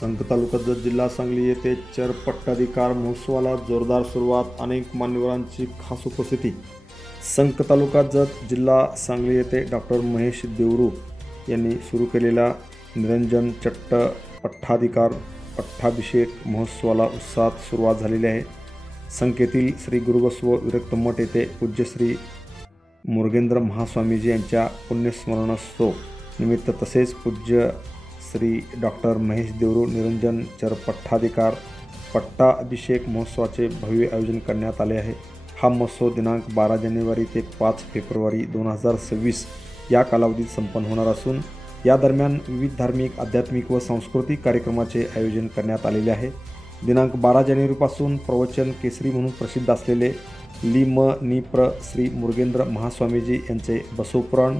संक तालुका जत जिल्हा सांगली येथे चर पट्टाधिकार महोत्सवाला जोरदार सुरुवात. अनेक मान्यवरांची खास उपस्थिती. संक तालुका जत जिल्हा सांगली येथे डॉक्टर महेश देवरू यांनी सुरू केलेल्या निरंजन चट्ट पट्टाधिकार पट्टाभिषेक महोत्सवाला उत्साहात सुरुवात झालेली आहे. संकेतील श्री गुरुबसव विरक्त मठ येथे पूज्य श्री मुरगेंद्र महास्वामीजी यांच्या पुण्यस्मरणोत्सव निमित्त तसेच पूज्य श्री डॉक्टर महेश देवरू निरंजन चर पट्टाधिकार पट्टाभिषेक महोत्सवाचे भव्य आयोजन करण्यात आले आहे. हा महोत्सव दिनांक 12 जानेवारी ते 5 फेब्रुवारी 2026 या कालावधीत संपन्न होणार असून या दरम्यान विविध धार्मिक, आध्यात्मिक व सांस्कृतिक कार्यक्रमाचे आयोजन करण्यात आलेले आहे. दिनांक 12 जानेवारीपासून प्रवचन केसरी म्हणून प्रसिद्ध असलेले ली.म.नि.प्र. श्री मुरगेंद्र महास्वामीजी यांचे बसवपुराण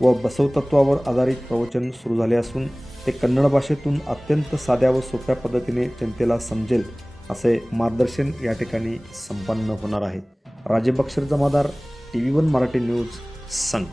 व बसवतत्वावर आधारित प्रवचन सुरू झाले असून ते कन्नड भाषेतून अत्यंत साध्या व सोप्या पद्धतीने जनतेला समजेल असे मार्गदर्शन या ठिकाणी संपन्न होणार आहे. राजे बक्षर जमादार, TV1 मराठी न्यूज, संक.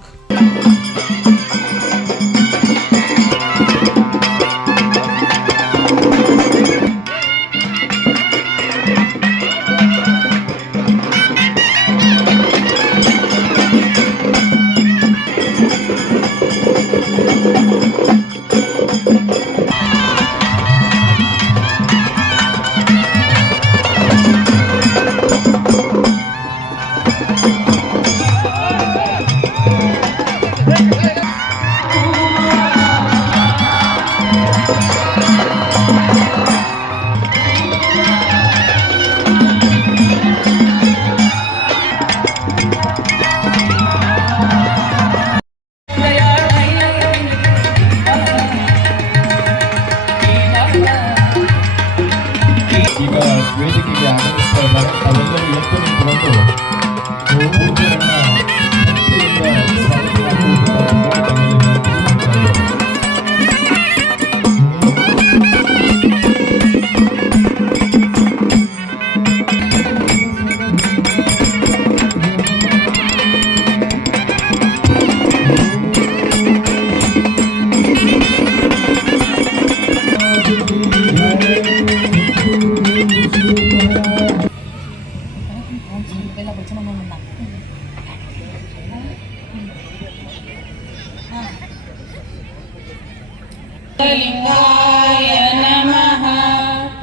ಈಗ ವೇದಿಕೆಗೆ ಆಗಮಿಸ್ತಾ ಇದ್ದಾರೆ. ಅವೆಲ್ಲರೂ ಎದ್ದು ನಿಂತುಕೊಂಡು ಪೂಜ್ಯರನ್ನ ಭಕ್ತಿಯಿಂದ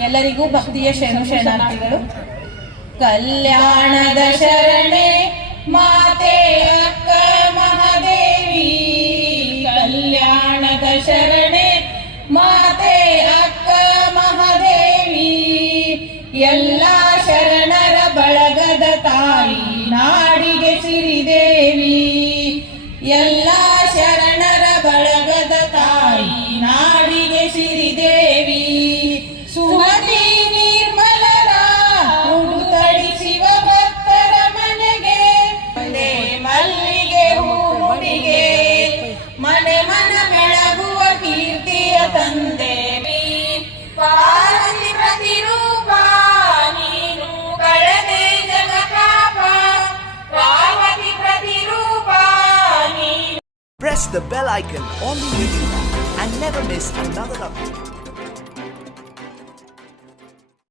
ಎಲ್ಲರಿಗೂ ಭಕ್ತಿಯ ಶರಣಾರ್ಥಿಗಳು. ಕಲ್ಯಾಣದ ಶರಣೆ ಮಾತೆ ಅಕ್ಕ ಮಹಾದೇವಿ, ಕಲ್ಯಾಣದ ಶರಣೆ ಮಾತೆ ಅಕ್ಕ ಮಹಾದೇವಿ, ಎಲ್ಲ ಶರಣರ ಬಳಗದ ತಾಯಿ ನಾಡಿಗೆ ಸಿರಿದೇವಿ, ಎಲ್ಲ ಶರಣರ ಬಳಗದ ತಾಯಿ ನಾಡಿಗೆ ಸಿರಿದೇವಿ, ಸುಮತಿ ನಿರ್ಮಲರ ಉಡುತಡಿ ಶಿವ ಭಕ್ತರ ಮನೆಗೆ ಒಂದೇ ಮಲ್ಲಿಗೆ ಹೂಡಿಗೆ, ಮನೆ ಮನ ಬೆಳಗುವ ಕೀರ್ತಿಯ ತಂದೇವಿ, ಪಾರ್ವತಿ ಪ್ರತಿರೂಪ ನೀನು ಕಳೆದೆ ಜಗತಾಪ, ಪಾರ್ವತಿ ಪ್ರತಿರೂಪ ನೀನು. Press the bell icon on the YouTube app and never miss another update.